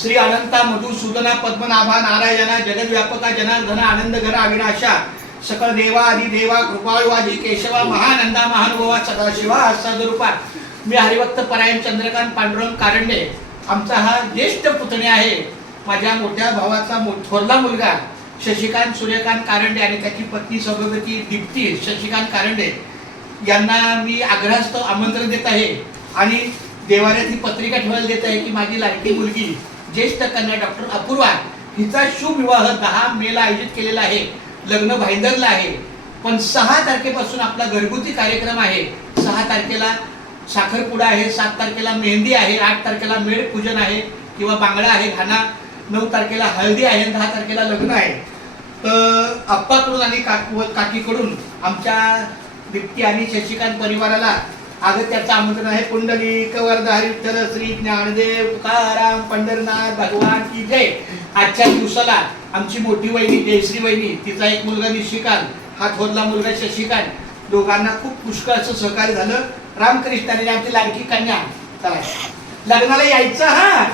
श्री अनंता मधुसूदना पद्मनाभा नारायणा जगद्व्यापका जनार्दना आनंद घन अविनाशा सकळ देवा आदिदेवा कृपाळुवादी केशवा महानंदा महानुभावा सदाशिवा सदरूपा. मी हरिभक्त परायण चंद्रकांत पांडुरंग कारंडे. आमचा हा ज्येष्ठ पुतणे आहे. माझ्या मोठ्या भावाचा थोरला मुलगा शशिकांत सूर्यकांत कारंडे आणि त्याची पत्नी सौभाग्यवती दीप्ती शशिकांत कारंडे यांना मी आग्रहास्तव आमंत्रण देत आहे आणि देवाऱ्यात ही पत्रिका ठेवायला देत आहे की माझी लाडकी मुलगी ज्येष्ठ कन्या डॉक्टर अपूर्वा हिचा शुभ विवाह 10 मेला आयोजित केलेला आहे. लग्न भाईंदरला आहे, पण 6 तारखेपासून आपला घरगुती कार्यक्रम आहे. 6 तारखेला साखरपुडा आहे, 7 तारखेला मेहंदी आहे, 8 तारखेला मेढ पूजन आहे किंवा बांगडा आहे घाना, 9 तारखेला हळदी आहे, 10 तारखेला लग्न आहे. तर आप्पाकडून आणि काकीकडून आमच्या दीप्ती आणि शशिकांत परिवाराला त्याचं आमंत्रण आहे. पुंडलिक वरदा विठ्ठल श्री ज्ञानदेव तुकाराम पंढरनाथ भगवान की जय. आजच्या दिवसाला आमची मोठी वहिनी जयश्री वहिनी, तिचा एक मुलगा निशिकांत, हा थोरला मुलगा शशिकांत, दोघांना खूप पुष्कळ असं सहकार्य झालं. रामकृष्णाने आमची लाडकी कन्या चला लग्नाला यायचं. हा